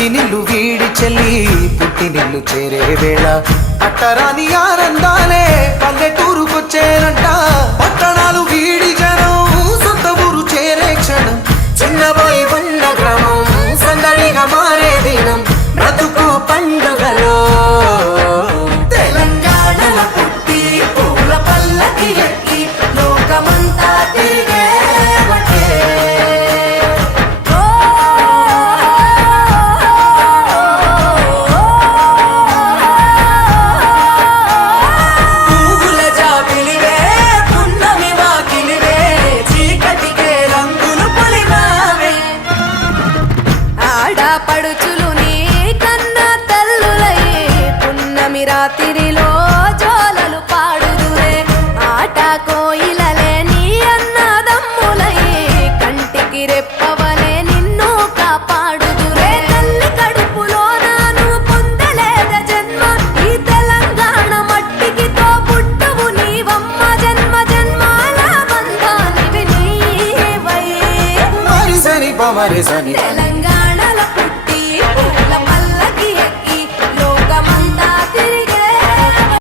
మట్టినిల్లు వీడి చెల్లి పుట్టినిల్లు చేరే వేళ అట్టరాని ఆనందాలే పల్లెటూరుకొచ్చేనంట. పట్టణాలు వీడి జనం సొంత ఊరు చేరే క్షణం చిన్నబోయి ఉన్న గ్రామం సందడిగా మారే దినం బ్రతుకు పండుగలో తెలంగాణల పుట్టి పూల పల్లకి ఎక్కి లోకమంతా తిరిగే పడుచులు నీ కన్న తల్లులయ్యే పున్నమి రాత్రిలో జోలలు పాడుదురే ఆట కోయిలలే నీ అన్నదమ్ములయ్యే కంటికి రెప్పవలే నిన్ను కాపాడుదురే తల్లి కడుపులో నాను పొందలేద జన్మ ఈ తెలంగాణ మట్టికి తో పుట్టువు నీవమ్మ జన్మ జన్మాల బంధానివి నీవై మరి సని పమరి సని తెలంగాణ